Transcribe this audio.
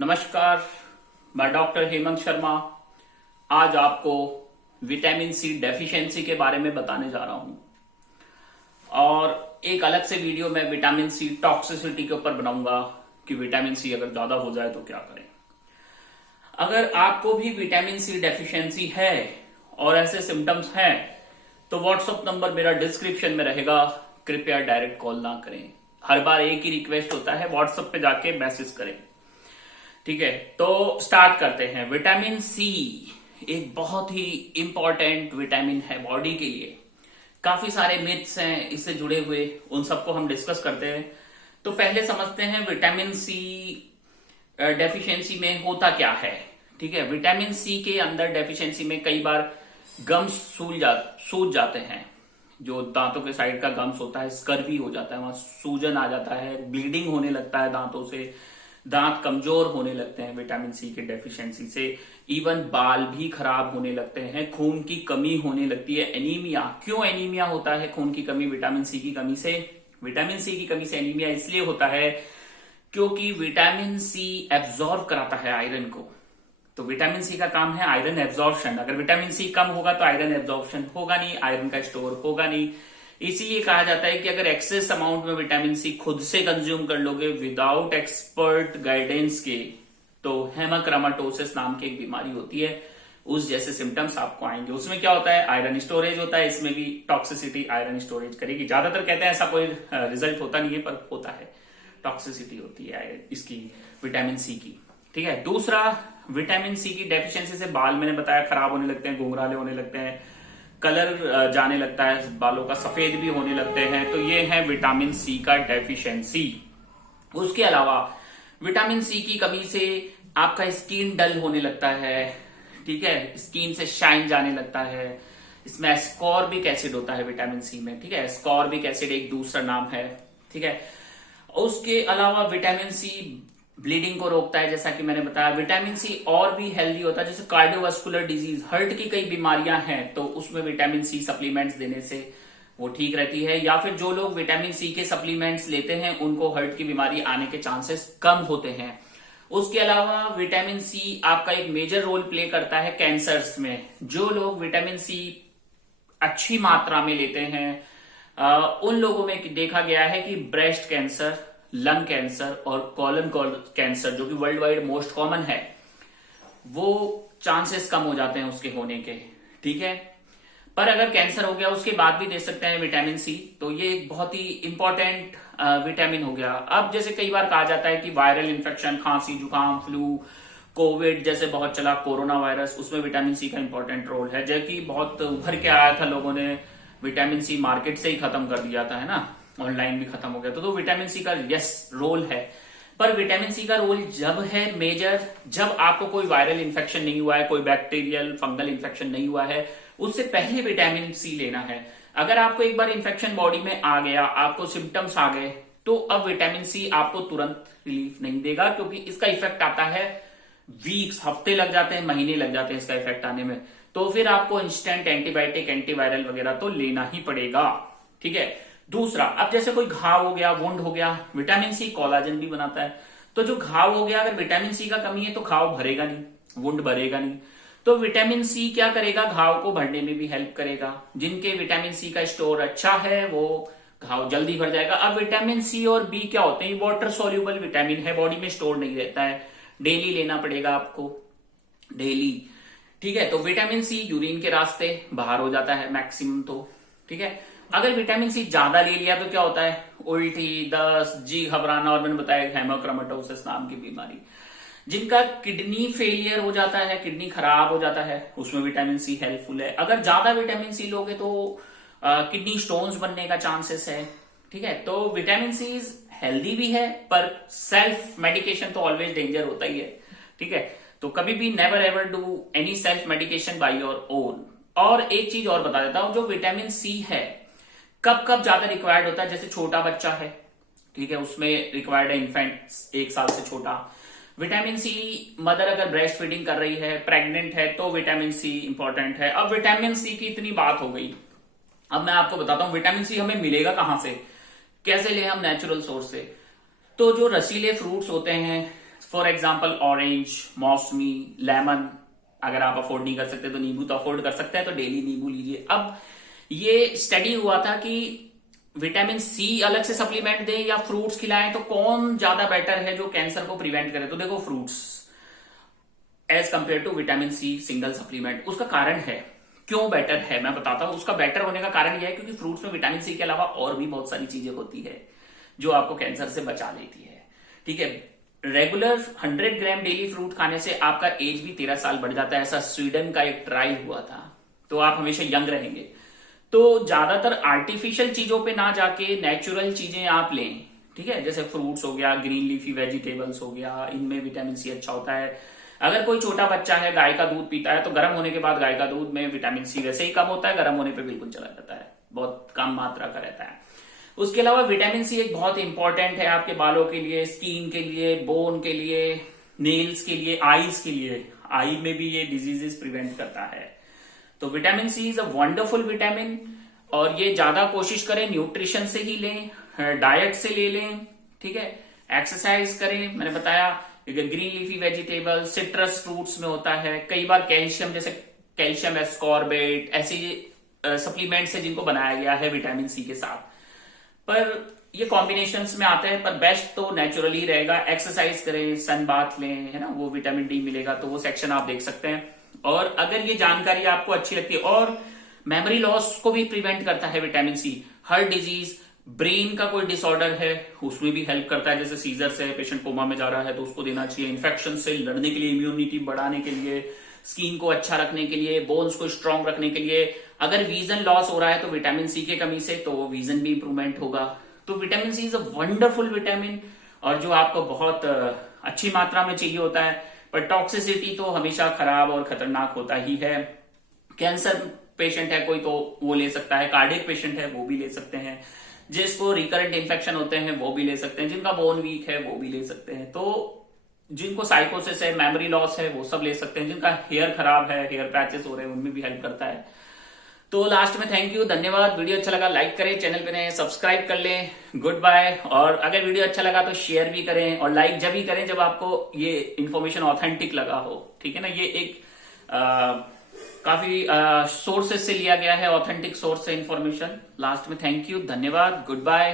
नमस्कार, मैं डॉक्टर हेमंत शर्मा आज आपको विटामिन सी डेफिशिएंसी के बारे में बताने जा रहा हूं और एक अलग से वीडियो में विटामिन सी टॉक्सिसिटी के ऊपर बनाऊंगा कि विटामिन सी अगर ज्यादा हो जाए तो क्या करें। अगर आपको भी विटामिन सी डेफिशिएंसी है और ऐसे सिम्टम्स हैं तो व्हाट्सएप नंबर मेरा डिस्क्रिप्शन में रहेगा, कृपया डायरेक्ट कॉल ना करें। हर बार एक ही रिक्वेस्ट होता है, व्हाट्सएप पे जाके मैसेज करें। ठीक है, तो स्टार्ट करते हैं। विटामिन सी एक बहुत ही इंपॉर्टेंट विटामिन है बॉडी के लिए। काफी सारे मिथ्स हैं इससे जुड़े हुए, उन सबको हम डिस्कस करते हैं। तो पहले समझते हैं विटामिन सी डेफिशिएंसी में होता क्या है। ठीक है, विटामिन सी के अंदर डेफिशिएंसी में कई बार गम्स सूज जाते हैं। जो दांतों के साइड का गम्स होता है, स्कर्वी हो जाता है, वहां सूजन आ जाता है, ब्लीडिंग होने लगता है दांतों से, दांत कमजोर होने लगते हैं विटामिन सी के डेफिशिएंसी से। इवन बाल भी खराब होने लगते हैं, खून की कमी होने लगती है, एनीमिया। क्यों एनीमिया होता है? खून की कमी विटामिन सी की कमी से। विटामिन सी की कमी से एनीमिया इसलिए होता है क्योंकि विटामिन सी एब्जॉर्ब कराता है आयरन को। तो विटामिन सी का काम है आयरन एब्जॉर्प्शन। अगर विटामिन सी कम होगा तो आयरन एब्जॉर्प्शन होगा नहीं, आयरन का स्टोर होगा नहीं। इसीलिए कहा जाता है कि अगर एक्सेस अमाउंट में विटामिन सी खुद से कंज्यूम कर लोगे विदाउट एक्सपर्ट गाइडेंस के, तो हेमाक्रोमेटोसिस नाम की एक बीमारी होती है, उस जैसे सिम्टम्स आपको आएंगे। उसमें क्या होता है? आयरन स्टोरेज होता है। इसमें भी टॉक्सिसिटी आयरन स्टोरेज करेगी। ज्यादातर कहते हैं ऐसा कोई रिजल्ट होता नहीं है, पर होता है, टॉक्सिसिटी होती है इसकी विटामिन सी की। ठीक है, दूसरा, विटामिन सी की डेफिशिएंसी से बाल, मैंने बताया, खराब होने लगते हैं, घुंघराले होने लगते हैं, कलर जाने लगता है, बालों का सफेद भी होने लगते हैं। तो ये है विटामिन सी का डेफिशिएंसी। उसके अलावा विटामिन सी की कमी से आपका स्किन डल होने लगता है। ठीक है, स्किन से शाइन जाने लगता है। इसमें एस्कॉर्बिक एसिड होता है विटामिन सी में। ठीक है, एस्कॉर्बिक एसिड एक दूसरा नाम है। ठीक है, उसके अलावा विटामिन सी ब्लीडिंग को रोकता है, जैसा कि मैंने बताया। विटामिन सी और भी हेल्दी होता है, जैसे कार्डियोवास्कुलर डिजीज, हार्ट की कई बीमारियां हैं, तो उसमें विटामिन सी सप्लीमेंट्स देने से वो ठीक रहती है। या फिर जो लोग विटामिन सी के सप्लीमेंट्स लेते हैं उनको हार्ट की बीमारी आने के चांसेस कम होते हैं। उसके अलावा विटामिन सी आपका एक मेजर रोल प्ले करता है कैंसर्स में। जो लोग विटामिन सी अच्छी मात्रा में लेते हैं उन लोगों में देखा गया है कि ब्रेस्ट कैंसर, लंग कैंसर और कॉलन कैंसर, जो कि वर्ल्ड वाइड मोस्ट कॉमन है, वो चांसेस कम हो जाते हैं उसके होने के। ठीक है, पर अगर कैंसर हो गया उसके बाद भी दे सकते हैं विटामिन सी। तो ये एक बहुत ही इंपॉर्टेंट विटामिन हो गया। अब जैसे कई बार कहा जाता है कि वायरल इन्फेक्शन, खांसी, जुकाम, फ्लू, कोविड जैसे बहुत चला, कोरोना वायरस, उसमें विटामिन सी का इंपॉर्टेंट रोल है। जबकि बहुत उभर के आया था, लोगों ने विटामिन सी मार्केट से ही खत्म कर दिया था, है ना, ऑनलाइन भी खत्म हो गया। तो विटामिन सी का यस रोल है, पर विटामिन सी का रोल जब है मेजर, जब आपको कोई वायरल इन्फेक्शन नहीं हुआ है, कोई बैक्टीरियल फंगल इन्फेक्शन नहीं हुआ है, उससे पहले विटामिन सी लेना है। अगर आपको एक बार इन्फेक्शन बॉडी में आ गया, आपको सिम्टम्स आ गए, तो अब विटामिन सी आपको तुरंत रिलीफ नहीं देगा, क्योंकि इसका इफेक्ट आता है वीक्स, हफ्ते लग जाते हैं, महीने लग जाते हैं इसका इफेक्ट आने में। तो फिर आपको इंस्टेंट एंटीबायोटिक, एंटीवायरल वगैरह तो लेना ही पड़ेगा। ठीक है, दूसरा, अब जैसे कोई घाव हो गया, वुंड हो गया, विटामिन सी कोलाजन भी बनाता है। तो जो घाव हो गया, अगर विटामिन सी का कमी है तो घाव भरेगा नहीं, वुंड भरेगा नहीं। तो विटामिन सी क्या करेगा? घाव को भरने में भी हेल्प करेगा। जिनके विटामिन सी का स्टोर अच्छा है वो घाव जल्दी भर जाएगा। अब विटामिन सी और बी क्या होते हैं? वाटर सोल्यूबल विटामिन है, बॉडी में स्टोर नहीं रहता है, डेली लेना पड़ेगा आपको, डेली। ठीक है, तो विटामिन सी यूरिन के रास्ते बाहर हो जाता है मैक्सिमम। तो ठीक है, अगर विटामिन सी ज्यादा ले लिया तो क्या होता है? उल्टी, दस्त, जी घबराना, और मैंने बताया हेमाक्रोमेटोसिस नाम की बीमारी। जिनका किडनी फेलियर हो जाता है, किडनी खराब हो जाता है, उसमें विटामिन सी हेल्पफुल है। अगर ज्यादा विटामिन सी लोगे तो किडनी स्टोन्स बनने का चांसेस है। ठीक है, तो विटामिन सी हेल्दी भी है, पर सेल्फ मेडिकेशन तो ऑलवेज डेंजर होता ही है। ठीक है, तो कभी भी never ever do any self medication by your own. और एक चीज और बता देता हूं, जो विटामिन सी है कब कब ज्यादा रिक्वायर्ड होता है? जैसे छोटा बच्चा है, ठीक है, उसमें रिक्वायर्ड है, इन्फेंट 1 साल से छोटा। विटामिन सी मदर अगर ब्रेस्ट फीडिंग कर रही है, प्रेग्नेंट है, तो विटामिन सी इंपॉर्टेंट है। अब विटामिन सी की इतनी बात हो गई, अब मैं आपको बताता हूं विटामिन सी हमें मिलेगा कहां से, कैसे ले हम नेचुरल सोर्स से। तो जो रसीले फ्रूट्स होते हैं, फॉर एग्जाम्पल ऑरेंज, मौसमी, लेमन। अगर आप अफोर्ड नहीं कर सकते तो नींबू तो अफोर्ड कर सकते हैं, तो डेली नींबू लीजिए। अब ये स्टडी हुआ था कि विटामिन सी अलग से सप्लीमेंट दें या फ्रूट्स खिलाएं, तो कौन ज्यादा बेटर है जो कैंसर को प्रिवेंट करे। तो देखो, fruits as compare to vitamin C single supplement. उसका कारण है क्यों बेटर है, मैं बताता हूं। उसका बेटर होने का कारण यह है क्योंकि फ्रूट्स में विटामिन सी के अलावा और भी बहुत सारी चीजें होती है जो आपको कैंसर से बचा लेती है। ठीक है, रेगुलर 100 ग्राम डेली फ्रूट खाने से आपका एज भी 13 साल बढ़ जाता है। ऐसा स्वीडन का एक ट्रायल हुआ था। तो आप हमेशा यंग रहेंगे। तो ज्यादातर आर्टिफिशियल चीजों पे ना जाके नेचुरल चीजें आप लें। ठीक है, जैसे फ्रूट्स हो गया, ग्रीन लीफी वेजिटेबल्स हो गया, इनमें विटामिन सी अच्छा होता है। अगर कोई छोटा बच्चा है, गाय का दूध पीता है, तो गर्म होने के बाद गाय का दूध में विटामिन सी वैसे ही कम होता है, गर्म होने पे बिल्कुल चला जाता है, बहुत कम मात्रा का रहता है। उसके अलावा विटामिन सी एक बहुत इंपॉर्टेंट है आपके बालों के लिए, स्किन के लिए, बोन के लिए, नेल्स के लिए, आईज के लिए। आई में भी ये डिजीजेस प्रिवेंट करता है। तो vitamin C is a wonderful vitamin. और ये ज्यादा कोशिश करें न्यूट्रिशन से ही लें, डाइट से ले लें। ठीक है, एक्सरसाइज करें, मैंने बताया। Green leafy vegetable, citrus fruits में होता है। कई बार कैल्शियम, जैसे कैल्शियम एस्कॉर्बेट, ऐसे सप्लीमेंट्स है जिनको बनाया गया है विटामिन सी के साथ। पर ये कॉम्बिनेशंस में आते हैं, पर बेस्ट तो नेचुरली रहेगा। एक्सरसाइज करें, सन बाथ लें, है ना, वो विटामिन डी मिलेगा। तो वो सेक्शन आप देख सकते हैं। और अगर ये जानकारी आपको अच्छी लगती है, और मेमोरी लॉस को भी प्रिवेंट करता है विटामिन सी। हर डिजीज, ब्रेन का कोई डिसऑर्डर है उसमें भी हेल्प करता है। जैसे सीजर है, पेशेंट कोमा में जा रहा है तो उसको देना चाहिए। इन्फेक्शन से लड़ने के लिए, इम्यूनिटी बढ़ाने के लिए, स्किन को अच्छा रखने के लिए, बोन्स को स्ट्रांग रखने के लिए। अगर विजन लॉस हो रहा है तो विटामिन सी के कमी से तो विजन भी इंप्रूवमेंट होगा। तो vitamin C is a wonderful vitamin, और जो आपको बहुत अच्छी मात्रा में चाहिए होता है। पर टॉक्सिसिटी तो हमेशा खराब और खतरनाक होता ही है। कैंसर पेशेंट है कोई तो वो ले सकता है, कार्डियक पेशेंट है वो भी ले सकते हैं, जिसको रिकरेंट इन्फेक्शन होते हैं वो भी ले सकते हैं, जिनका बोन वीक है वो भी ले सकते हैं। तो जिनको साइकोसिस है, मेमोरी लॉस है, वो सब ले सकते हैं। जिनका हेयर खराब है, हेयर पैचेस हो रहे हैं, उनमें भी हेल्प करता है। तो लास्ट में थैंक यू, धन्यवाद। वीडियो अच्छा लगा लाइक करें, चैनल पे नए सब्सक्राइब कर लें। Good bye. और अगर वीडियो अच्छा लगा तो शेयर भी करें, और लाइक जब भी करें जब आपको ये इन्फॉर्मेशन ऑथेंटिक लगा हो। ठीक है ना, ये एक काफी सोर्सेस से लिया गया है, ऑथेंटिक सोर्स से इन्फॉर्मेशन। लास्ट में थैंक यू, धन्यवाद, गुड बाय।